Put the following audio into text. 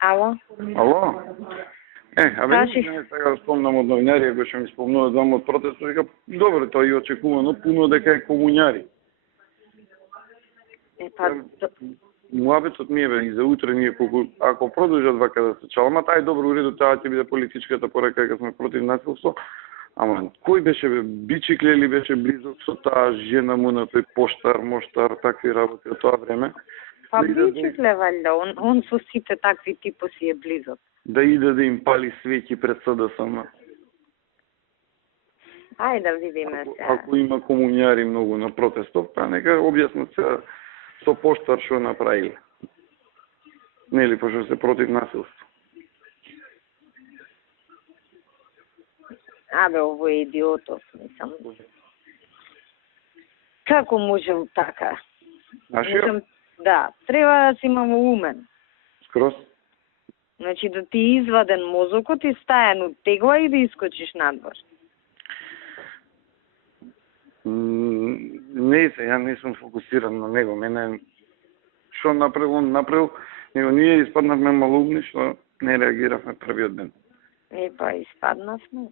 Ало? Ало? Не сега спомнам од новинарија, кој што ми спомнува двама од протестот, вика, добро, тоа и очекувано, пуно дека е комуњари. Муабетот ми е и за утре ние ако продолжат вака да се чалма, тај добро уредо, таа ќе биде политичката порека дека сме против насилство. Ама кој беше Бичикле или беше близок со таа жена му на тој моштар, такви работи од тоа време? Па Бичикле валјда, он со сите такви типоси е близок. Да иде да им пали свеќи пред СДСМ. Ајде да видиме се. Ако има комуњари многу на протестов, па нека објаснат се со поштар што направиле. Нели, пошто се против насилство. Абе, ово е идиотов, мислам. Како можем така? Да, треба да си имаме умен. Скроз? Значи да ти изваден мозокот и стаен од тегла и да искочиш надвор. Не, ја не сум фокусиран на него. Мене, што он направил, него ние испаднавме малумни, што не реагиравме првиот ден. Па испаднавме.